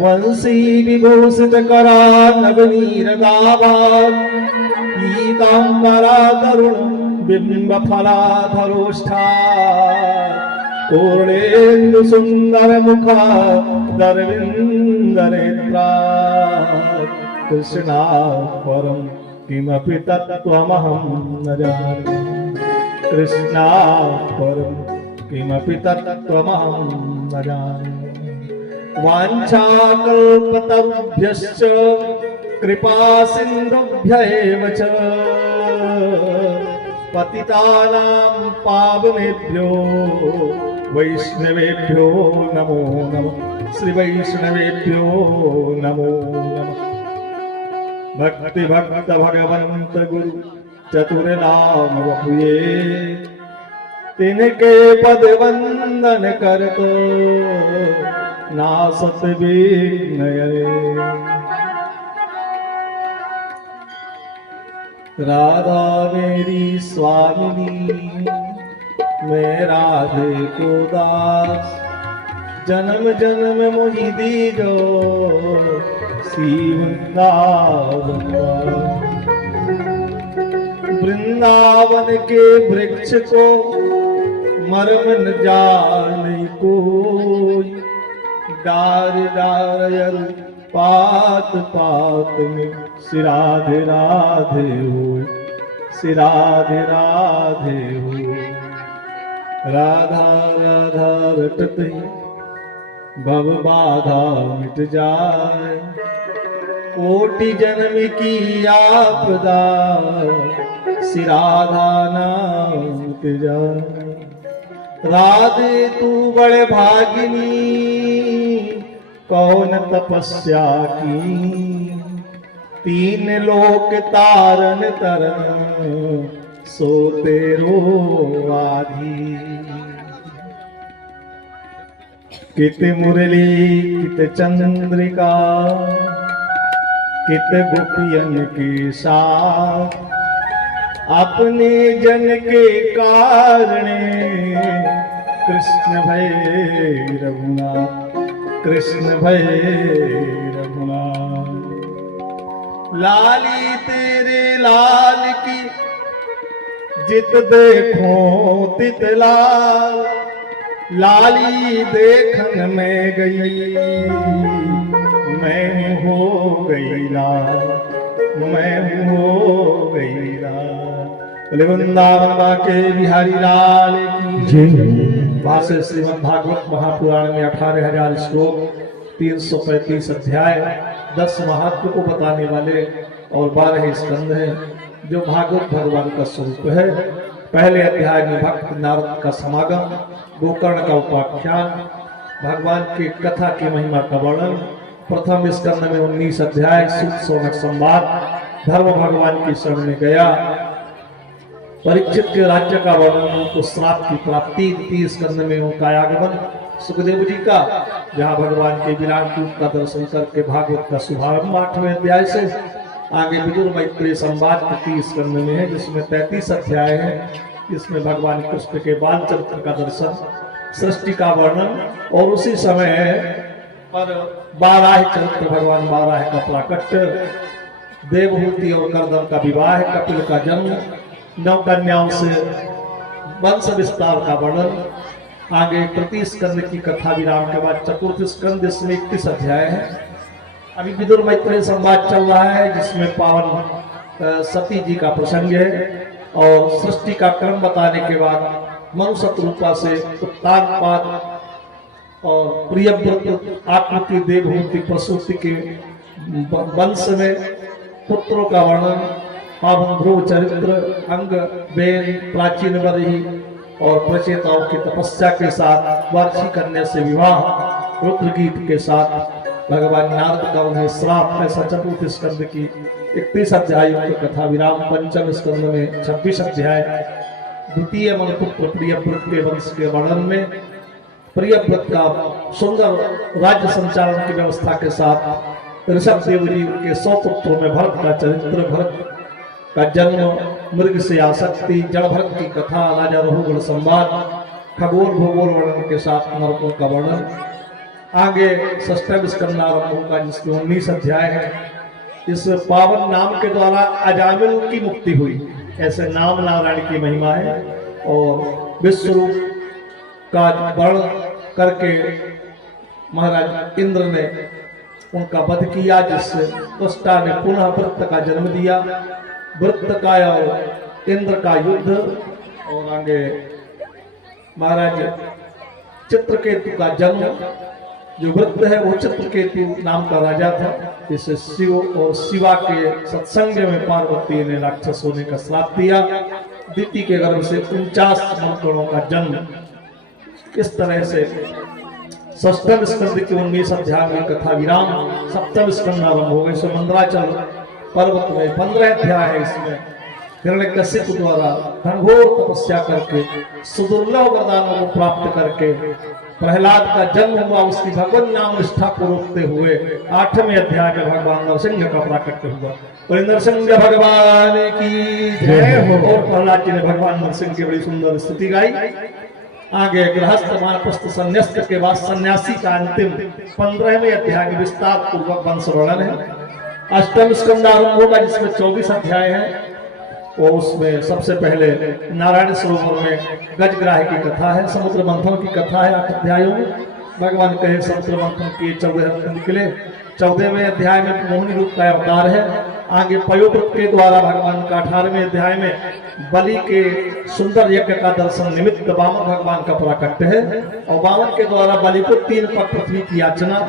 वंशी विभूषित करा नवनीरदाभा पीतांबरा तरुण बिंब फलाधरोष्ठा पूर्णेन्दु सुंदर मुखा दरविंदरेत्रा कृष्णा परम किमपि तत्त्वमहं न जाने कृष्णा परम किमपि तत्त्वमहं न जाने वाञ्छाकल्पतरुभ्यश्च कृपा सिन्धुभ्यैव च पतितानां पावनेभ्यो वैष्णवेभ्यो नमो नमः श्री वैष्णवेभ्यो नमो नमः भक्ति भक्त भगवंत गुरु चतुर नाम वपुये तिनके पद वंदन करतो नासत विघ्न राधा मेरी स्वामिनी मैं राधे को दास जन्म जन्म मोहि दीजो श्री वृंदावन वृंदावन के वृक्ष को मर्म न जाने कोई डार डार पात पात में श्री राधे राधे हो श्री राधे राधे हो राधा राधा रटते भव बाधा मिट जाए कोटि जन्म की आपदा श्री राधा नाम मिट जाए राधे तू बड़े भागिनी कौन तपस्या की तीन लोक तारन तरन सो तेरो आधी कित मुरली कित चंद्रिका कित गोपियन के साथ अपने जन के कारणे कृष्ण भय रघुनाथ कृष्ण भय रघुनाथ लाली तेरे लाल की जित देखो तित लाल लाली देखन में गई मैं हो गई लाल मैं हो गई लाल बोले वृंदावन के बिहारी लाल की भाष्य श्रीमद् भागवत महापुराण में 18,000 श्लोक 335 अध्याय 10 महात्म को बताने वाले और 12 स्कंद हैं जो भागवत भगवान का स्वरूप है। पहले अध्याय में भक्त नारद का समागम, गोकर्ण का उपाख्यान, भगवान की कथा की महिमा का वर्णन। प्रथम स्कंद में 19 अध्याय सूत सौनक संवाद, धर्म भगवान की शरण में गया, परीक्षित के राज्य का वर्णन, उनको श्राप की प्राप्ति। 30 स्कंद में उनका आगमन, सुखदेव जी का, जहाँ भगवान के विराट रूप का दर्शन करके भागवत का शुभारंभ 8वें अध्याय से। आगे विदुर मैत्री संवाद 30 स्कंद में है, जिसमें 33 अध्याय है। इसमें भगवान कृष्ण के बाल चरित्र का दर्शन, सृष्टि का वर्णन, और उसी समय पर 12 चरित्र भगवान 12 का प्राकट्य, देवहूति और कर्दम का विवाह, कपिल का जन्म, 9 कन्याओं से वंश विस्तार का वर्णन। आगे तृतीय स्कंद की कथा विराम के बाद चतुर्थ स्कंद, इसमें 31 अध्याय है। अभी विदुर मैत्री संवाद चल रहा है, जिसमें पावन सती जी का प्रसंग है और सृष्टि का क्रम बताने के बाद मनुष्य रूपा से उत्तानपाद और प्रियव्रत आकृति देवहूति प्रसूति के वंश में पुत्रों का वर्णन, पावन ध्रुव चरित्र, अंग बेन प्राचीन वरही और प्रचेताओं की तपस्या के साथ वार्षिक कन्या से विवाह, रुद्र गीत के साथ भगवान नारद का उन्हें श्राप, ऐसा चतुर्थ स्कंद की 31 अध्यायों की कथा विराम। पंचम स्कंद में 26 अध्याय द्वितीय मनपुत्र प्रियव्रत के वंश के वर्णन में प्रियव्रत का सुंदर राज्य संचालन की व्यवस्था के साथ ऋषभ देव जी के 100 पुत्रों में भरत का चरित्र, भरत का जन्म, मृग से आसक्ति, जड़ भरत की कथा, राजा रघुगण संवाद, खगोल भूगोल वर्णन के साथ नरकों का वर्णन। आगे षष्ठम स्कंद आरंभ होगा जिसमें 19 अध्याय है। इस पावन नाम के द्वारा अजामिल की मुक्ति हुई, ऐसे नाम नारायण की महिमा है। और विश्वरूप का वर्णन करके महाराज इंद्र ने उनका वध किया, जिससे त्वष्टा ने पुनः वृत्त का जन्म दिया। वृत्त का और इंद्र का युद्ध, और आगे महाराज चित्रकेतु का जन्म। जो वृत्त है वो चित्रकेतु नाम का राजा था, जिसे शिव और शिवा के सत्संग में पार्वती ने राक्षस होने का श्राप दिया। दिति के गर्भ से 49 मंत्रणों का जन्म। इस तरह से षष्ठम स्कंद के 19 अध्याय में कथा विराम, सप्तम स्कंद आरंभ हो गए। सो मंदराचल पर्वत में 15 अध्याय है। इसमें हिरण्यकशिपु द्वारा घनघोर तपस्या करके सुदुर्लभ वरदानों को प्राप्त करके प्रहलाद का जन्म हुआ। उसकी भगवान नाम निष्ठा को रोकते हुए 8वें अध्याय में भगवान नरसिंह का प्राकट्य हुआ। तो नरसिंह भगवान की जय हो। और प्रहलाद जी ने भगवान नरसिंह की बड़ी सुंदर स्तुति गाई। आगे गृहस्थ वानप्रस्थ संन्यास्त के बाद सन्यासी का अंतिम 15वें अध्याय में विस्तार पूर्वक वंश वर्णन है। अष्टम स्कंद आरंभ होगा जिसमें 24 अध्याय है। और उसमें सबसे पहले नारायण सरोवर में गजग्राह की कथा है, समुद्र मंथन की कथा है। 8 अध्यायों में भगवान कहे समुद्र मंथन किए 14 रत्न निकले। 14वें अध्याय में मोहिनी रूप का अवतार है। आगे पयोव्रत के द्वारा भगवान का 18वें अध्याय में बलि के सुंदर यज्ञ का दर्शन निमित्त वामन भगवान का प्राकट्य है। और वामन के द्वारा बलि को 3 पग पृथ्वी की याचना।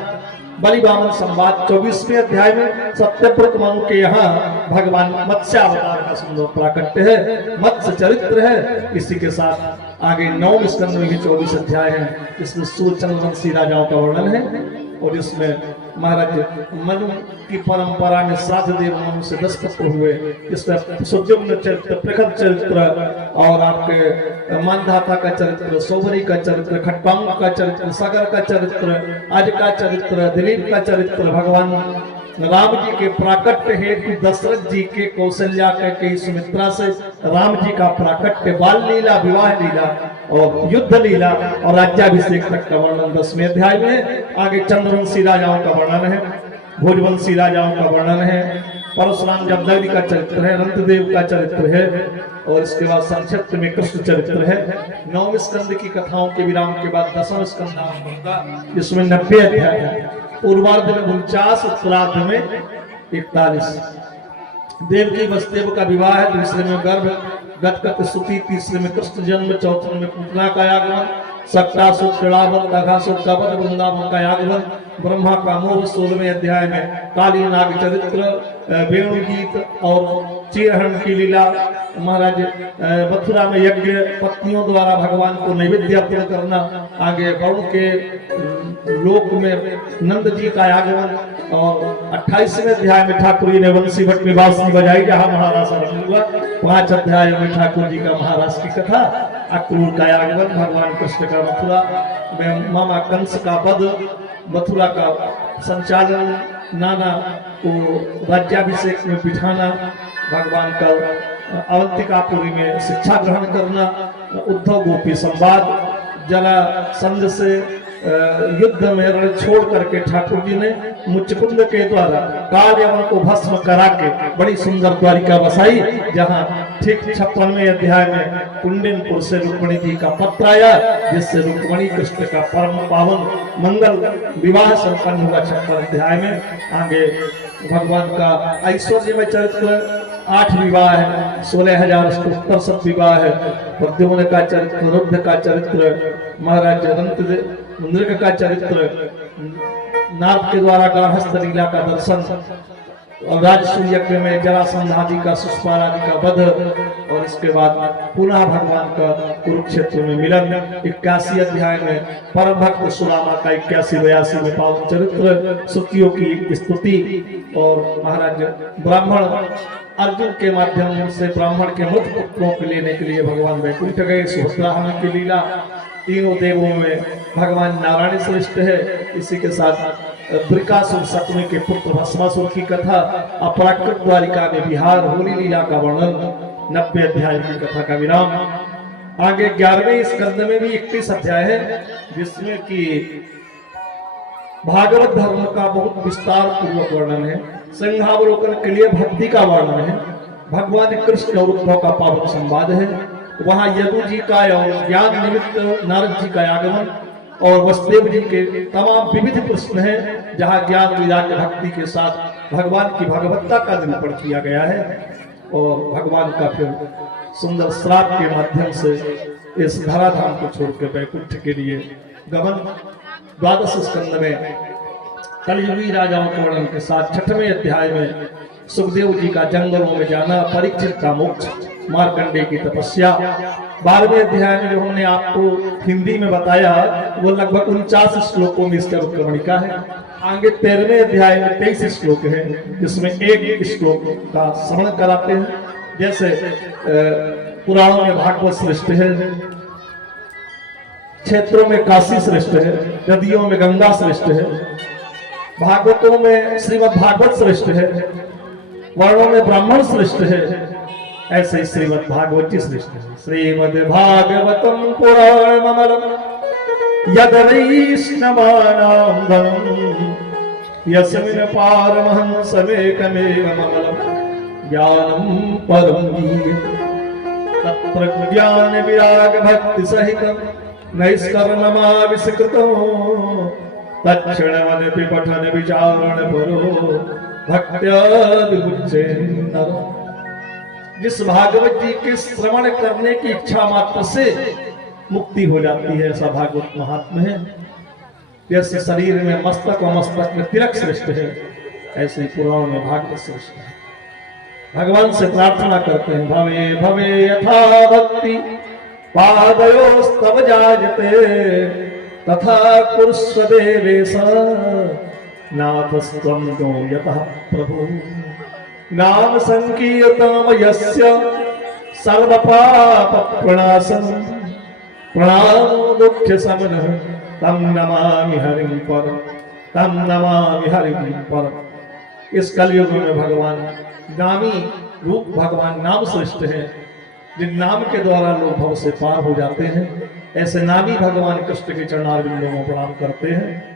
बलि वामन संवाद 24वें अध्याय में सत्यव्रत मनु के यहाँ भगवान मत्स्य अवतार का सुंदर प्राकट्य है, मत्स्य चरित्र है। इसी के साथ आगे 9वें स्कंद में भी 24 अध्याय है, इसमें सूर्यचंद्रवंशी राजाओं का वर्णन है। और इसमें महाराज मनु की परंपरा में साधदेव मनु से 10 पुत्र हुए। इसमें सुद्युम्न चरित्र, प्रखर चरित्र, और आपके मानधाता का चरित्र, सोबरी का चरित्र, खट्टांग का चरित्र, सागर का चरित्र, आज का चरित्र, दिलीप का चरित्र, भगवान राम जी के प्राकट्य हेतु दशरथ जी के कौशल्या के सुमित्रा से राम जी का प्राकट्य, बाल लीला, विवाह लीला और युद्ध लीला और राज्याभिषेक तक का वर्णन 10वें अध्याय में है। आगे चंद्रवंशी राजाओं का वर्णन है, भोजवंशी राजाओं का वर्णन है, परशुराम जमदग्नि का चरित्र है, अनंतदेव का चरित्र है। और इसके बाद संक्षिप्त में कृष्ण चरित्र है। 9वें स्कंद की कथाओं के विराम के बाद 10वां स्कंद आरंभ होगा, जिसमें 90 अध्याय है। पूर्वार्ध में 49, उत्तरार्ध में 41। देवकी वसुदेव का विवाह है, दूसरे में गर्भ गदगद स्तुति, तीसरे में कृष्ण जन्म, चौथे में पूतना का आगमन, सक्तासुर क्रीड़ावन, दघासुर का वध, वृंदावन का आगमन, ब्रह्मा का मोह 16वें अध्याय में, काली नाग चरित्र, वेणु गीत और चीरहरण की लीला। महाराज मथुरा में यज्ञ, पत्नियों द्वारा भगवान को नैवेद्य अर्पण करना। आगे वरुण के लोक में नंद जी का आगमन। और 28वें अध्याय में ठाकुर जी ने वंशी भट्ट में बांसुरी बजाई, जहाँ महाराज आरंभ हुआ। 5 अध्याय में ठाकुर जी का महाराज की कथा, अक्रूर का आगमन, भगवान कृष्ण का मथुरा में मामा कंस का वध, मथुरा का संचालन, नाना को राज्याभिषेक में बिठाना, भगवान का अवंतिकापुरी में शिक्षा ग्रहण करना, उद्धव गोपी संवाद, जरा संध से युद्ध में रण छोड़ करके ठाकुर जी ने मुचकुंद के द्वारा काल यवन को भस्म करा के बड़ी सुंदर द्वारिका बसाई, जहां ठीक 56वें अध्याय में कुंडिनपुर से रुक्मणी जी का पत्र आया, जिससे रुक्मणी कृष्ण का परम पावन मंगल विवाह संपन्न हुआ। 56 अध्याय में आगे भगवान का ऐश्वर्य में चरित्र, 8 विवाह है, 16,000 विवाह है, प्रद्युम्न का चरित्र, रुद्र का चरित्र, महाराज अनंत नृग का चरित्र, नारद के द्वारा गार्हस्थ लीला का दर्शन, और राजसूय यज्ञ में जरासंध आदि का, सुष्पाल आदि का वध। और इसके बाद पुनः भगवान का कुरुक्षेत्र में मिलन। 81 अध्याय में परम भक्त सुदामा का 81-82 में पावन चरित्र, सुतियों की स्तुति। और महाराज ब्राह्मण अर्जुन के माध्यम से ब्राह्मण के मृत पुत्रों को लेने के लिए भगवान वैकुंठ गए, सुभद्रा की लीला। तीनों देवों में भगवान नारायण श्रेष्ठ है। इसी के साथ वृकासुर सतमी के पुत्र भस्मासुर की कथा, अपराकृत द्वारिका में विहार, होली लीला का वर्णन, 90 अध्याय की कथा का विराम। आगे 11वें स्कंद में भी 31 अध्याय है, जिसमें कि भागवत धर्म का बहुत विस्तार पूर्वक वर्णन है। सिंहावलोकन के लिए भक्ति का वर्णन है। भगवान कृष्ण और उद्धव का पावन संवाद है। वहां यदु जी का और ज्ञान निमित्त नारद जी का आगमन और वसुदेव जी के तमाम विविध प्रश्न हैं, जहां ज्ञान वैराग्य भक्ति के साथ भगवान की भगवत्ता का निरूपण किया गया है और भगवान का फिर सुंदर श्राप के माध्यम से इस धराधाम को छोड़कर वैकुंठ के लिए गमन। 12 स्कंद में कलयुगी राजाओं के वर्णन के साथ 6वें अध्याय में सुखदेव जी का जंगलों में जाना, परीक्षित का मोक्ष, मार्कंडेय की तपस्या। 12वें अध्याय में जो हमने आपको हिंदी में बताया वो लगभग 49 श्लोकों में इसका उत्क्रमणिका है। आगे 13वें अध्याय में 23 श्लोक है, जिसमें एक श्लोक का श्रवण कराते हैं। जैसे पुराणों में भागवत श्रेष्ठ है, क्षेत्रों में काशी श्रेष्ठ है, नदियों में गंगा श्रेष्ठ है, भागवतों में श्रीमद् भागवत श्रेष्ठ है, वर्णों में ब्राह्मण श्रेष्ठ है, ऐसे ही श्रीमद् भागवती श्रेष्ठ है। श्रीमद् भागवतम पुराणममलम यद वैष्णवानां धनम यस्मिन् पारमहंसमेकमेव ममलम ज्ञानं परं तत्र ज्ञान विराग भक्ति सहितं नैष्कर्ममाविष्कृतो तत्क्षणमपि पठन विचारण परो भक्त्या विमुच्येन्न। जिस भागवत जी के श्रवण करने की इच्छा मात्र से मुक्ति हो जाती है, ऐसा भागवत महात्म्य है। जैसे शरीर में मस्तक और मस्तक में तिलक श्रेष्ठ है, ऐसे ही पुराण में भागवत श्रेष्ठ है। भगवान से प्रार्थना करते हैं, भवे भवे यथा भक्ति पादयोस्तव जायते तथा कुरुष्व देवेश नाथस्त्वं नो यतः प्रभु। नाम संकीर्तनम यस्य सर्वपाप प्रणाशन प्रणामो दुःख शमनः तं नमामि हरिं परं तं नमामि हरिं परं। इस कलयुग में भगवान नामी रूप, भगवान नाम श्रेष्ठ है, जिन नाम के द्वारा लोग भव से पार हो जाते हैं। ऐसे नामी भगवान कृष्ण के चरणारविंदों में प्रणाम करते हैं।